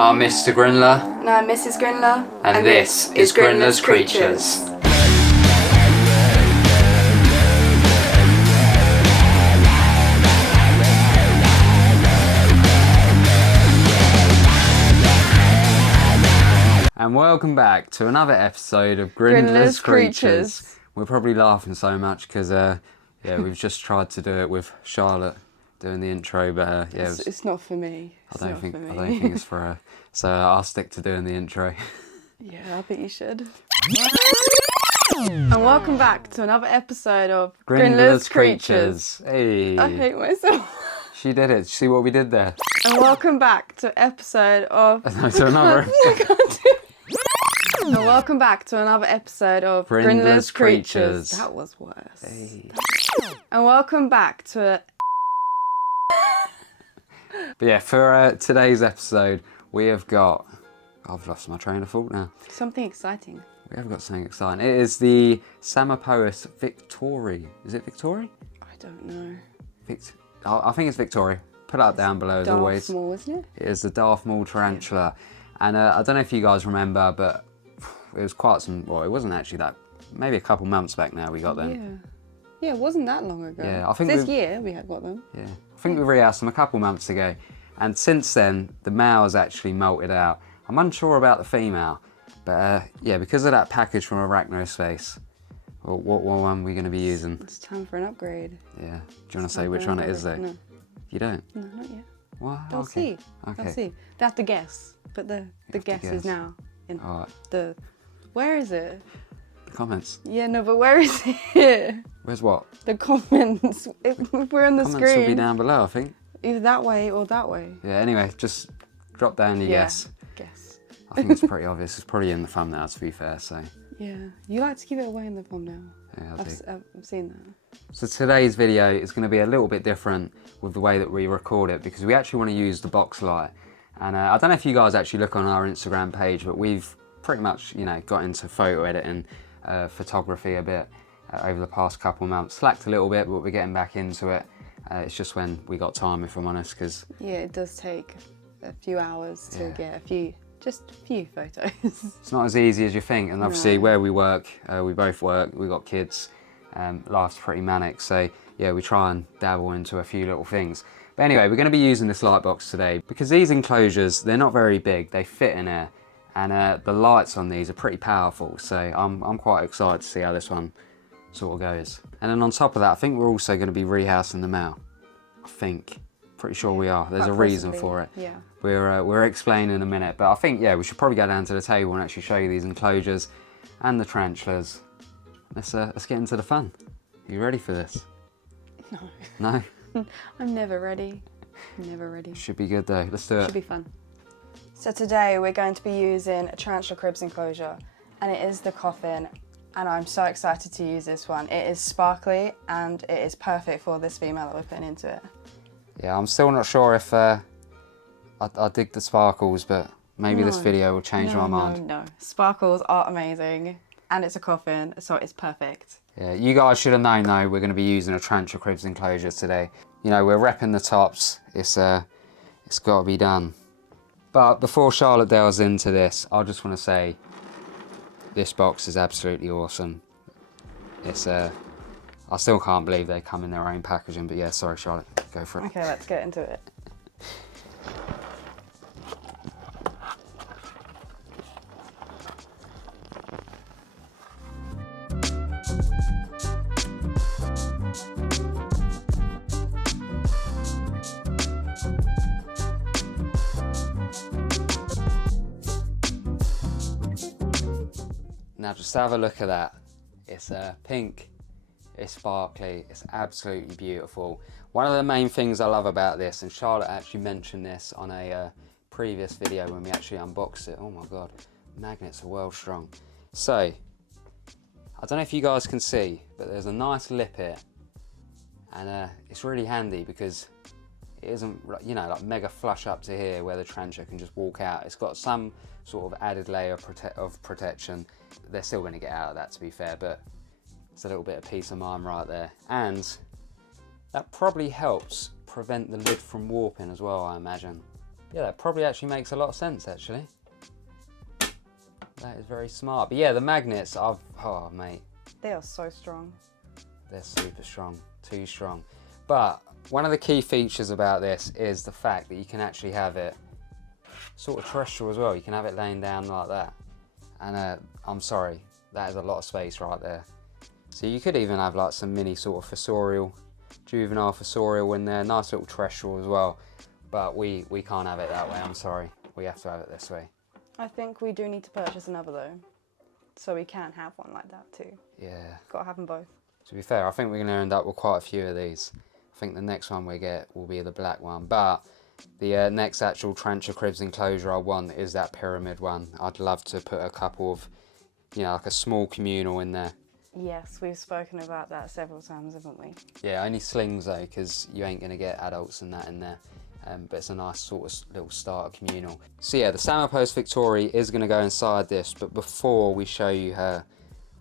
I'm Mr. Grinler. And I'm Mrs. Grinler. And this is Grinler's Creatures. And welcome back to another episode of Grinler's Creatures. We're probably laughing so much because, we've just tried to do it with Charlotte doing the intro, but it's not for me. I don't think it's for her. So I'll stick to doing the intro. Yeah, I think you should. And welcome back to another episode of Grinler's Creatures. Hey. I hate myself. She did it. See what we did there? And welcome back to episode of... to another... And welcome back to another episode of Grinler's Creatures. That was worse. Hey. And welcome back to... But yeah, for today's episode, we have got... I've lost my train of thought now. Something exciting. We have got something exciting. It is the Samopoeus Victorii. Is it Victorii? I don't know. I think it's Victorii. Put that down below as always. Darth Maul, isn't it? It is the Darth Maul tarantula. And I don't know if you guys remember, but it was quite some... Well, it wasn't actually that... Maybe a couple months back now we got them. Yeah, it wasn't that long ago. Yeah, I think this year we had got them. Yeah, I think we rehoused them a couple months ago. And since then, the male has actually molted out. I'm unsure about the female. But yeah, because of that package from Arachnospace, well, what one are we going to be using? It's time for an upgrade. Yeah. Do you want to say which one it is though? No. You don't? No, not yet. What? They'll see. Okay. They'll see. They have to guess. But the guess is now in the... Where is it? The comments. Yeah, no, but where is it? Where's what? The comments. We're on the Comments screen. will be down below, I think. Either that way or that way. Yeah, anyway, just drop down your guess. Guess. I think it's pretty obvious. It's probably in the thumbnail, to be fair, so... Yeah, you like to give it away in the thumbnail. Yeah, I've seen that. So today's video is going to be a little bit different with the way that we record it because we actually want to use the box light. And I don't know if you guys actually look on our Instagram page, but we've pretty much, got into photo editing, photography a bit over the past couple of months. Slacked a little bit, but we're getting back into it. It's just when we got time, if I'm honest, because... Yeah, it does take a few hours to get just a few photos. It's not as easy as you think, and obviously where we work, we both work, we got kids, life's pretty manic, so yeah, we try and dabble into a few little things. But anyway, we're going to be using this light box today because these enclosures, they're not very big, they fit in there, and the lights on these are pretty powerful, so I'm quite excited to see how this one sort of goes. And then on top of that, I think we're also going to be rehousing the male. I think. Pretty sure we are. There's a reason for it. Yeah. We're explaining in a minute, but I think we should probably go down to the table and actually show you these enclosures and the tarantulas. Let's get into the fun. Are you ready for this? No. No? I'm never ready. Never ready. Should be good though. Let's do it. Should be fun. So today we're going to be using a tarantula cribs enclosure, and it is the Coffin, and I'm so excited to use this one. It is sparkly and it is perfect for this female that we're putting into it. Yeah, I'm still not sure if I dig the sparkles, but maybe this video will change my mind. No. Sparkles are amazing, and it's a Coffin, so it's perfect. Yeah, you guys should have known though, we're going to be using a tarantula cribs enclosure today. We're repping the tops. It's got to be done. But before Charlotte delves into this, I just want to say this box is absolutely awesome. It's I still can't believe they come in their own packaging, but yeah, sorry Charlotte, go for it. Okay, let's get into it. Now just have a look at that. It's pink. It's sparkly, it's absolutely beautiful. One of the main things I love about this, and Charlotte actually mentioned this on a previous video when we actually unboxed it. Oh my God, magnets are well strong. So, I don't know if you guys can see, but there's a nice lip here. And it's really handy because it isn't, like mega flush up to here where the tarantula can just walk out. It's got some sort of added layer of protection. They're still gonna get out of that, to be fair, but it's a little bit of peace of mind right there. And that probably helps prevent the lid from warping as well, I imagine. Yeah, that probably actually makes a lot of sense, actually. That is very smart. But yeah, the magnets, oh mate. They are so strong. They're super strong, too strong. But one of the key features about this is the fact that you can actually have it sort of terrestrial as well. You can have it laying down like that. And I'm sorry, that is a lot of space right there. So you could even have like some mini sort of fossorial, juvenile fossorial in there, nice little terrestrial as well. But we can't have it that way, I'm sorry. We have to have it this way. I think we do need to purchase another though, so we can have one like that too. Yeah. Gotta have them both. To be fair, I think we're going to end up with quite a few of these. I think the next one we get will be the black one, but the next actual Tarantula Cribs enclosure I want is that pyramid one. I'd love to put a couple of, you know, like a small communal in there. Yes, we've spoken about that several times, haven't we? Yeah, only slings though, because you ain't going to get adults and that in there. But it's a nice sort of little starter communal. So yeah, the Samopos Victoria is going to go inside this, but before we show you her,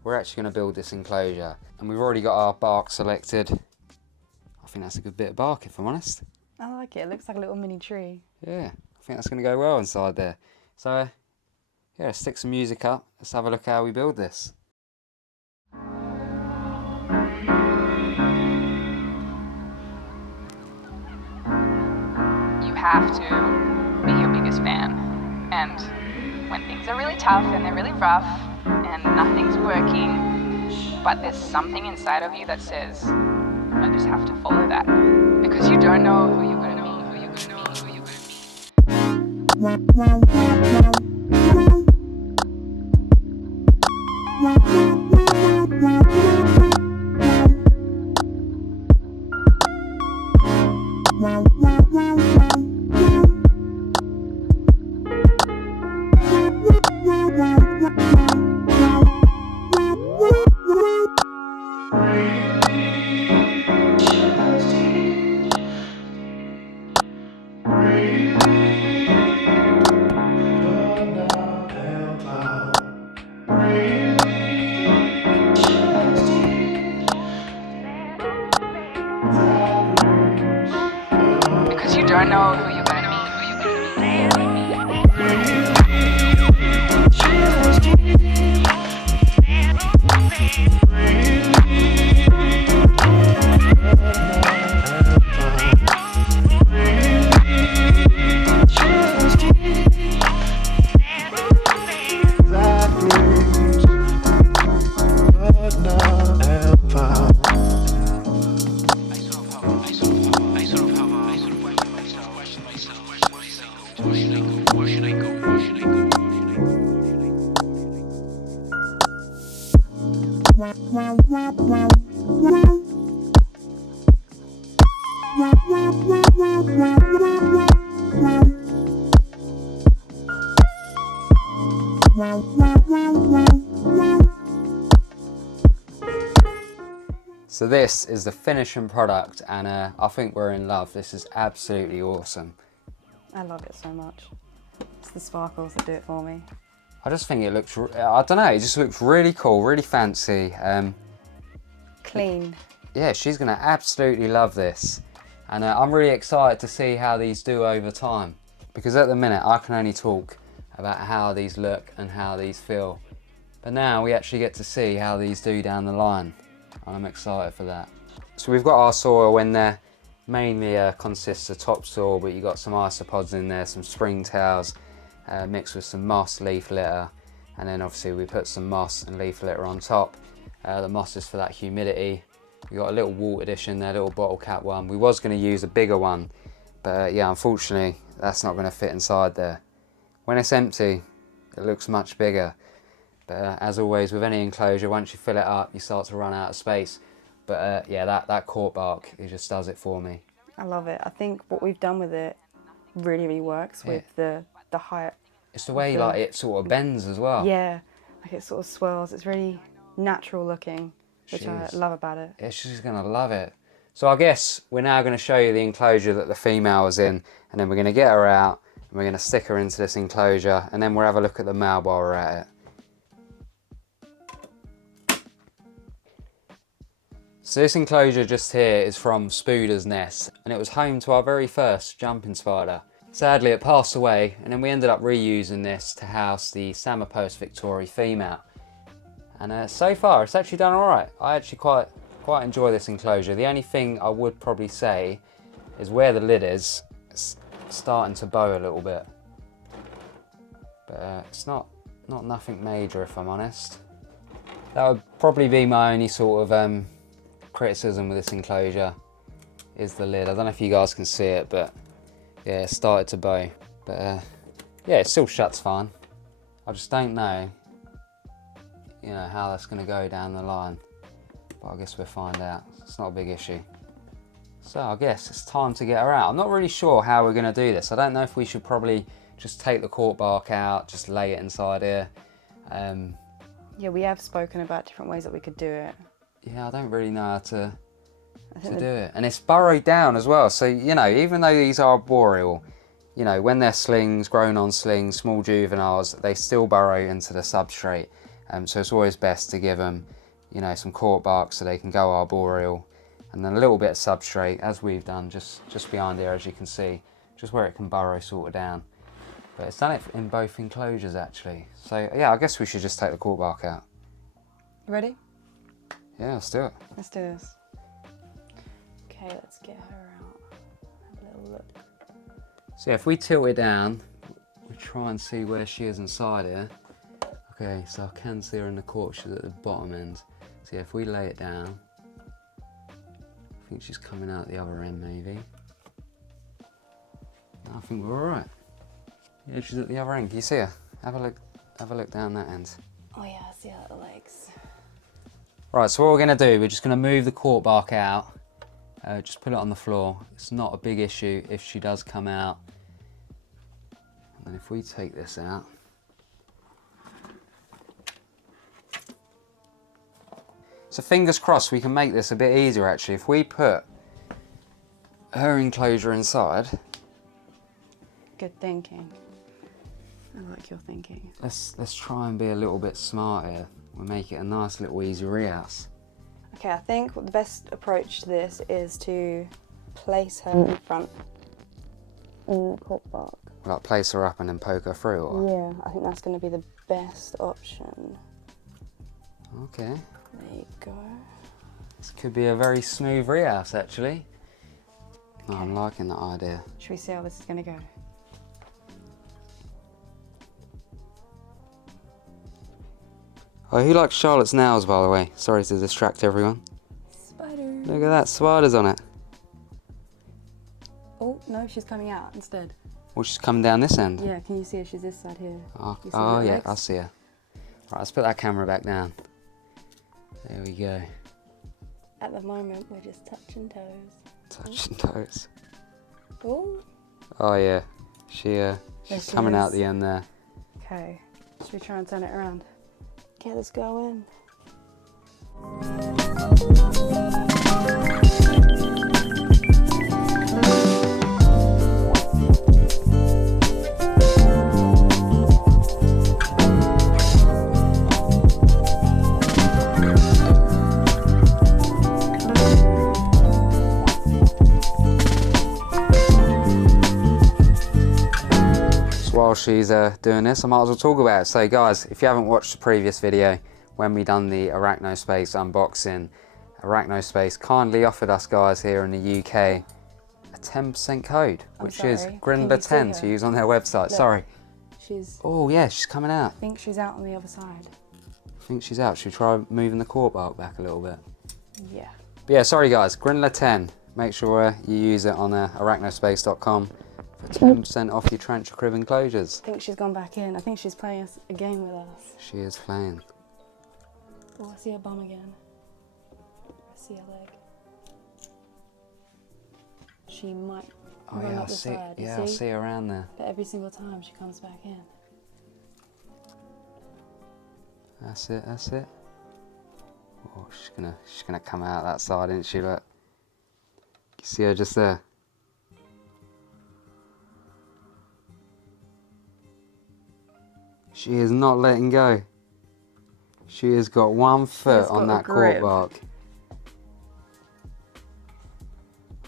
we're actually going to build this enclosure. And we've already got our bark selected. I think that's a good bit of bark, if I'm honest. I like it. It looks like a little mini tree. Yeah, I think that's going to go well inside there. So yeah, let's stick some music up. Let's have a look how we build this. You have to be your biggest fan. And when things are really tough and they're really rough and nothing's working, but there's something inside of you that says, I just have to follow that. Because you don't know who you're going to be, who you're going to be, who you're going don't know who you're going to be, who you're going to be. So this is the finishing product, and I think we're in love. This is absolutely awesome. I love it so much. It's the sparkles that do it for me. I just think it looks, I don't know, it just looks really cool, really fancy. Clean. Yeah, she's going to absolutely love this. And I'm really excited to see how these do over time. Because at the minute, I can only talk about how these look and how these feel. But now we actually get to see how these do down the line. And I'm excited for that. So we've got our soil in there. Mainly consists of topsoil, but you've got some isopods in there, some springtails, mixed with some moss, leaf litter. And then obviously we put some moss and leaf litter on top. The moss is for that humidity. We got a little water dish in there, little bottle cap one. We was going to use a bigger one, but yeah, unfortunately, that's not going to fit inside there. When it's empty, it looks much bigger. But as always, with any enclosure, once you fill it up, you start to run out of space. But yeah, that cork bark, it just does it for me. I love it. I think what we've done with it really, really works with the height. It's the way like it sort of bends as well. Yeah, like it sort of swirls. It's really natural looking, which I love about it. Yeah, she's going to love it. So I guess we're now going to show you the enclosure that the female is in, and then we're going to get her out, and we're going to stick her into this enclosure, and then we'll have a look at the male while we're at it. So this enclosure just here is from Spooder's Nest, and it was home to our very first jumping spider. sadly it passed away, and then we ended up reusing this to house the Samapos Victoria female. And so far it's actually done alright. I actually quite enjoy this enclosure. The only thing I would probably say is where the lid is, it's starting to bow a little bit. But it's not nothing major, if I'm honest. That would probably be my only sort of criticism with this enclosure, is the lid. I don't know if you guys can see it, but yeah, it started to bow. But yeah, it still shuts fine. I just don't know, you know, how that's going to go down the line. But I guess we'll find out. It's not a big issue. So I guess it's time to get her out. I'm not really sure how we're going to do this. I don't know if we should probably just take the cork bark out, just lay it inside here. Yeah, we have spoken about different ways that we could do it. Yeah, I don't really know how to do it. And it's burrowed down as well. So, you know, even though these are arboreal, you know, when they're slings, grown on slings, small juveniles, they still burrow into the substrate. So it's always best to give them, you know, some cork bark so they can go arboreal. And then a little bit of substrate, as we've done, just behind here, as you can see, just where it can burrow sort of down. But it's done it in both enclosures actually. So yeah, I guess we should just take the cork bark out. You ready? Yeah, let's do it. Let's do this. Okay, let's get her out. Have a little look. So yeah, if we tilt it down, we try and see where she is inside here. Okay, so I can see her in the cork, she's at the bottom end. So yeah, if we lay it down, I think she's coming out the other end maybe. No, I think we're alright. Yeah, she's at the other end. Can you see her? Have a look down that end. Oh yeah, I see her little legs. Right, so what we're going to do, we're just going to move the cork bark out. Just put it on the floor. It's not a big issue if she does come out. And then if we take this out. So fingers crossed we can make this a bit easier actually. If we put her enclosure inside. Good thinking. I like your thinking. Let's try and be a little bit smart here. We'll make it a nice little easy rehouse. Okay, I think the best approach to this is to place her in front in the cork bark. Like place her up and then poke her through, or? Yeah, I think that's going to be the best option. Okay. There you go. This could be a very smooth rehouse actually. No, I'm liking that idea. Should we see how this is going to go? Oh, who likes Charlotte's nails, by the way? Sorry to distract everyone. Spider. Look at that, spiders on it. Oh, no, she's coming out instead. Well, she's coming down this end. Yeah, can you see her? She's this side here. Oh yeah, I see her. Right, let's put that camera back down. There we go. At the moment, we're just touching toes. Touching toes. Oh. Oh yeah, she's coming out the end there. Okay, should we try and turn it around? Okay, let's go in. While she's doing this, I might as well talk about it. So guys, if you haven't watched the previous video when we done the Arachnospace unboxing, Arachnospace kindly offered us guys here in the UK a 10% code, which is Grindler10 to use on their website. Look, sorry. Oh yeah, she's coming out. I think she's out on the other side. I think she's out. Should we try moving the cork bark back a little bit? Yeah. But yeah, sorry guys, Grindler10. Make sure you use it on arachnospace.com. for 10% off your tarantula crib enclosures. I think she's gone back in. I think she's playing a game with us. She is playing. Oh, I see her bum again. I see her leg. She might run up the side. Yeah, I see her around there. But every single time she comes back in. That's it, that's it. Oh, she's gonna come out that side, isn't she? Look. You see her just there? She is not letting go. She has got one foot on that cork bark.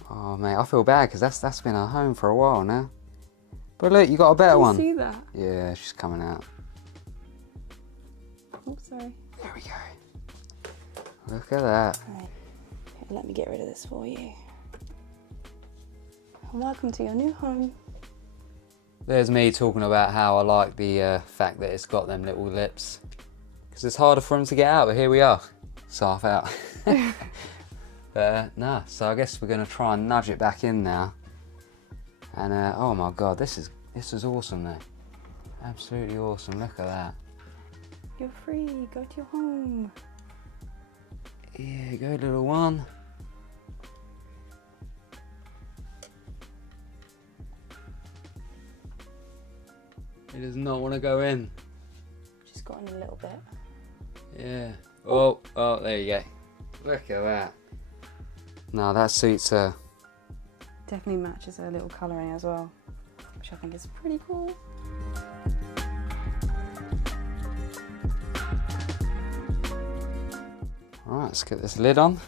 Oh mate, I feel bad because that's been her home for a while now. But look, you got a better one. See that? Yeah, she's coming out. Oh, sorry. There we go. Look at that. Right. Okay, let me get rid of this for you. And welcome to your new home. There's me talking about how I like the fact that it's got them little lips. Because it's harder for them to get out, but here we are. It's half out. But nah, so I guess we're going to try and nudge it back in now. And oh my god, this is awesome though. Absolutely awesome, look at that. You're free, go to your home. Yeah, go little one. He does not want to go in. Just got in a little bit. Yeah. Oh, there you go. Look at that. No, that suits her. Definitely matches her little colouring as well, which I think is pretty cool. Alright, let's get this lid on.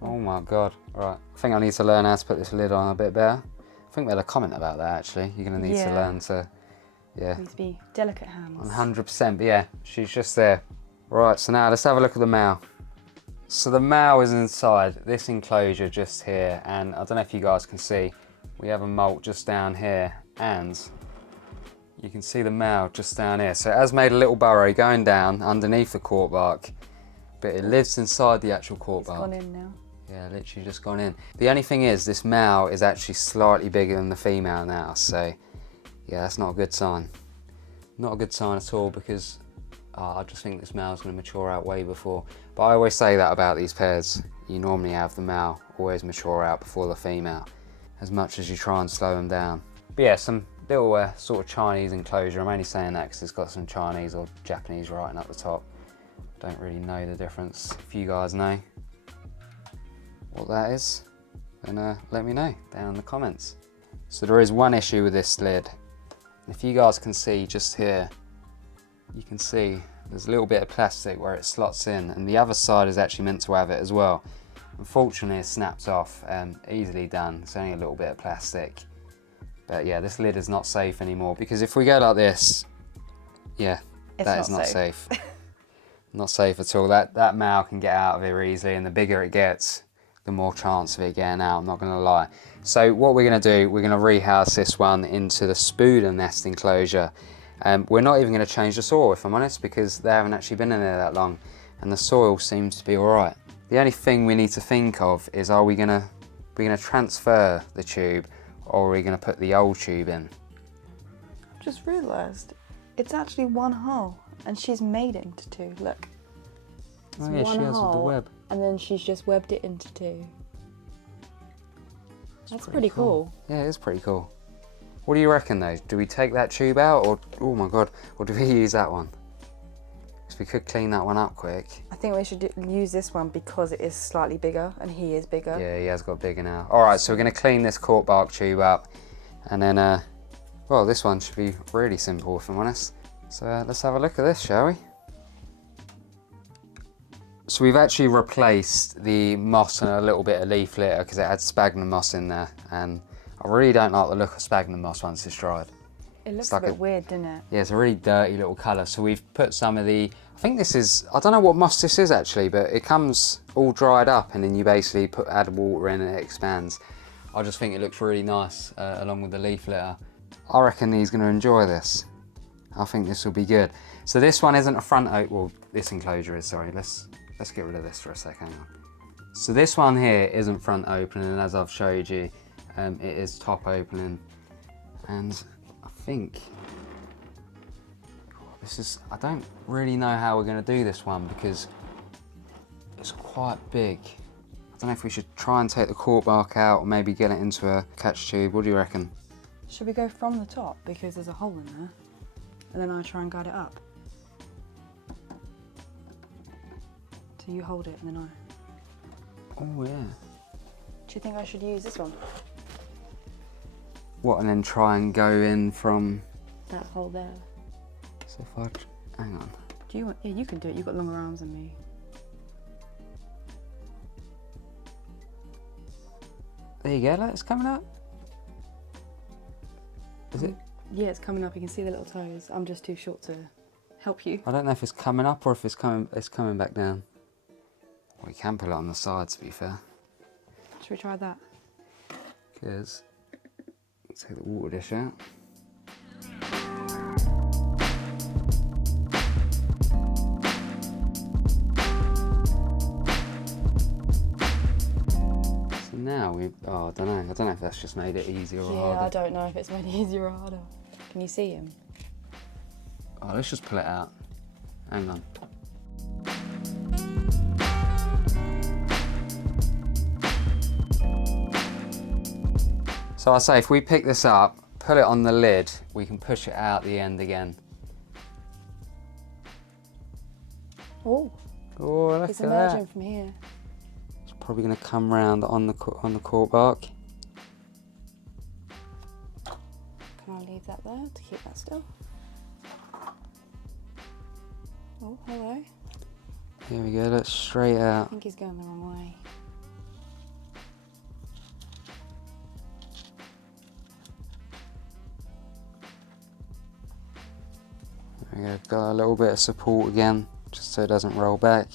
Oh my god. Right, I think I need to learn how to put this lid on a bit better. I think we had a comment about that actually. You're going to need to learn to, yeah. Needs to be delicate hands. 100%, but yeah, she's just there. Right, so now let's have a look at the male. So the male is inside this enclosure just here, and I don't know if you guys can see, we have a molt just down here, and you can see the male just down here. So it has made a little burrow going down underneath the cork bark, but it lives inside the actual cork bark. It's gone in now. Yeah, literally just gone in. The only thing is, this male is actually slightly bigger than the female now, so yeah, that's not a good sign. Not a good sign at all, because I just think this male's going to mature out way before. But I always say that about these pairs. You normally have the male always mature out before the female, as much as you try and slow them down. But yeah, some little sort of Chinese enclosure. I'm only saying that because it's got some Chinese or Japanese writing up the top. Don't really know the difference. If you guys know what that is, then let me know down in the comments. So there is one issue with this lid. If you guys can see just here, you can see there's a little bit of plastic where it slots in, and the other side is actually meant to have it as well. Unfortunately it snaps off, easily done. It's only a little bit of plastic. But yeah, this lid is not safe anymore, because if we go like this, yeah, that is not safe. Not safe at all. That male can get out of here easily, and the bigger it gets, the more chance of it getting out, I'm not going to lie. So what we're going to do, we're going to rehouse this one into the Spooder Nest enclosure. We're not even going to change the soil, if I'm honest, because they haven't actually been in there that long, and the soil seems to be alright. The only thing we need to think of is, are we going to transfer the tube, or are we going to put the old tube in? I've just realised it's actually one hole, and she's made it into two. Look. It's oh yeah, she has with the web. And then she's just webbed it into two. That's pretty cool. Yeah, it is pretty cool. What do you reckon though? Do we take that tube out, or oh my god, or do we use that one? Because we could clean that one up quick. I think we should use this one because it is slightly bigger, and he is bigger. Yeah, he has got bigger now. All right, so we're going to clean this cork bark tube up, and then, well, this one should be really simple, if I'm honest. So let's have a look at this, shall we? So we've actually replaced the moss and a little bit of leaf litter because it had sphagnum moss in there, and I really don't like the look of sphagnum moss once it's dried. It looks like a bit weird, doesn't it? Yeah, it's a really dirty little colour. So we've put some of the, I think this is, I don't know what moss this is actually, but it comes all dried up, and then you basically add water in and it expands. I just think it looks really nice along with the leaf litter. I reckon he's going to enjoy this. I think this will be good. So this one isn't a front well, this enclosure is, sorry. Let's get rid of this for a second. Hang on. So this one here isn't front opening, and as I've showed you, it is top opening. And I think this is, I don't really know how we're going to do this one because it's quite big. I don't know if we should try and take the cork bark out or maybe get it into a catch tube. What do you reckon? Should we go from the top because there's a hole in there, and then I try and guide it up? So you hold it and then I... Oh yeah. Do you think I should use this one? What, and then try and go in from... That hole there. So if I... hang on. Do you want... Yeah, you can do it. You've got longer arms than me. There you go, look, it's coming up. Is it? Yeah, it's coming up. You can see the little toes. I'm just too short to help you. I don't know if it's coming up or if it's coming back down. We can put it on the side, to be fair. Should we try that? Because, take the water dish out. So now I don't know if that's just made it easier or harder. Yeah, I don't know if it's made it easier or harder. Can you see him? Oh, let's just pull it out. Hang on. So I say if we pick this up, put it on the lid, we can push it out the end again. Oh, Oh, look it's at emerging that. from here. It's probably going to come round on the cork bark. Can I leave that there to keep that still? Oh, hello. Here we go, look straight I out. think he's going the wrong way. There we go, got a little bit of support again, just so it doesn't roll back.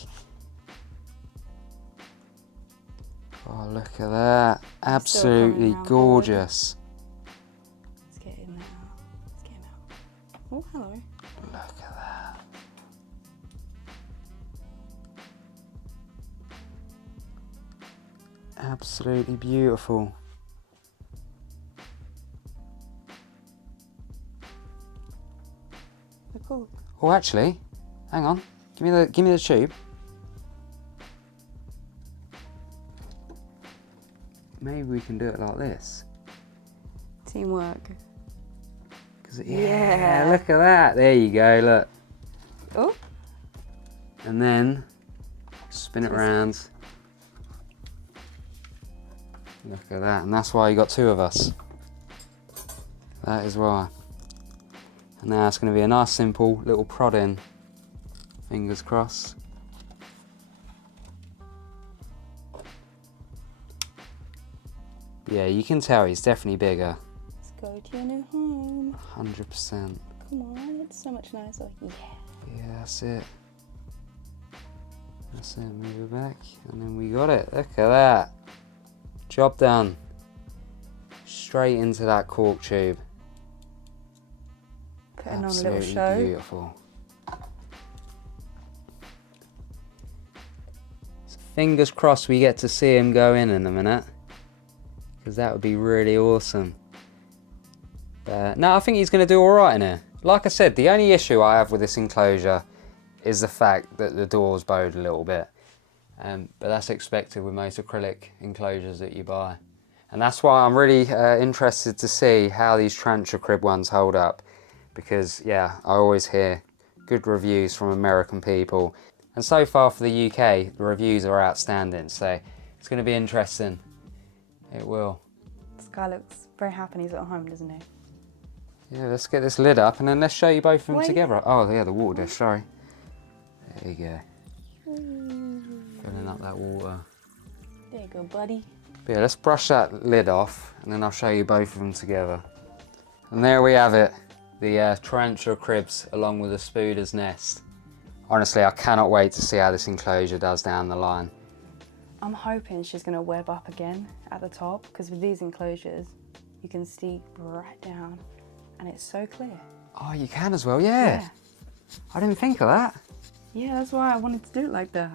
Oh, look at that. Absolutely around gorgeous. Let's get in there. Let's get him out. Oh, hello. Look at that. Absolutely beautiful. They're cool. Oh, actually, hang on. Give me the tube. Maybe we can do it like this. Teamwork. Yeah, look at that. There you go, look. Oh, And then spin it round. Look at that. And that's why you got two of us. That is why. And now it's going to be a nice simple little prod in. Fingers crossed. Yeah, you can tell he's definitely bigger. let's go to your new home. 100%. Come on, it's so much nicer. Yeah. Yeah, that's it. That's it, move it back. And then we got it. Look at that. Job done. Straight into that cork tube. Putting on a Absolutely little show. beautiful. So fingers crossed we get to see him go in a minute. Because that would be really awesome. No, I think he's going to do alright in here. Like I said, the only issue I have with this enclosure is the fact that the door's bowed a little bit. But that's expected with most acrylic enclosures that you buy. And that's why I'm really interested to see how these tarantula crib ones hold up. Because, yeah, I always hear good reviews from American people. And so far for the UK, the reviews are outstanding. So it's going to be interesting. It will. This guy looks very happy when he's at home, doesn't he? Yeah, let's get this lid up and then let's show you both of them Wait. together. Oh, yeah, the water dish, sorry. There you go. Filling up that water. There you go, buddy. But yeah, let's brush that lid off and then I'll show you both of them together. And there we have it. The tarantula cribs along with the Spooder's Nest. Honestly, I cannot wait to see how this enclosure does down the line. I'm hoping she's going to web up again at the top, because with these enclosures, you can see right down and it's so clear. Oh, you can as well, yeah. I didn't think of that. Yeah, that's why I wanted to do it like that.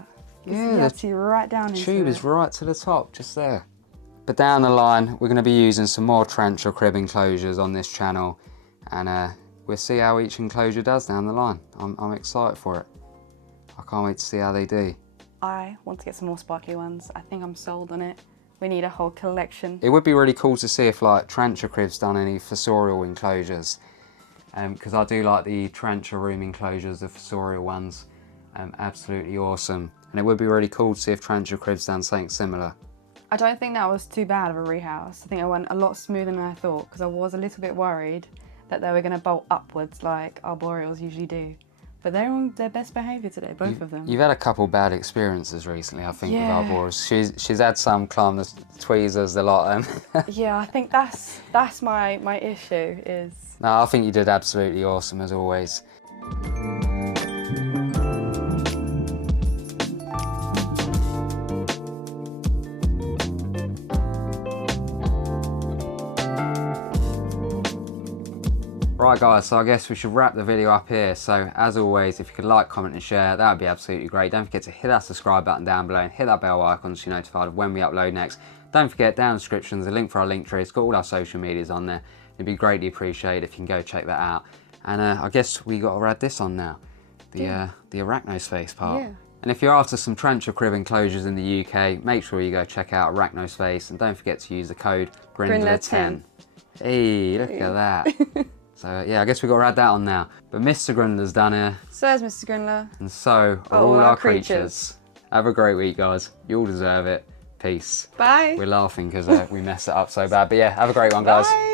Yeah, you the have to see right down into tube it. is right to the top, just there. But down the line, we're going to be using some more tarantula crib enclosures on this channel, and we'll see how each enclosure does down the line. I'm excited for it. I can't wait to see how they do. I want to get some more sparkly ones. I think I'm sold on it. We need a whole collection. It would be really cool to see if like tarantula crib's done any fossorial enclosures, because I do like the tarantula room enclosures, the fossorial ones. Absolutely awesome. And it would be really cool to see if tarantula crib's done something similar. I don't think that was too bad of a rehouse. I think it went a lot smoother than I thought, because I was a little bit worried that they were going to bolt upwards like arboreals usually do. But they're on their best behaviour today, both of them. You've had a couple bad experiences recently, I think, with Yeah. our boars. She's had some climb the tweezers, the lot. Yeah, I think that's my issue is. No, I think you did absolutely awesome as always. Right guys, so I guess we should wrap the video up here. So as always, if you could like, comment and share, that would be absolutely great. Don't forget to hit that subscribe button down below and hit that bell icon so you're notified of when we upload next. Don't forget, down in the description there's a link for our link tree. It's got all our social medias on there. It'd be greatly appreciated if you can go check that out. And I guess we got to add this on now, the Arachnospace part. Yeah. And if you're after some tarantula crib enclosures in the UK, make sure you go check out Arachnospace and don't forget to use the code Grindler10. Hey, look at that. So yeah, I guess we've got to add that on now. But Mr. Grindler's done here, So is Mr. Grindler. and so are all our creatures. Have a great week, guys. You all deserve it. Peace. Bye. We're laughing because we messed it up so bad. But yeah, have a great one, guys. Bye.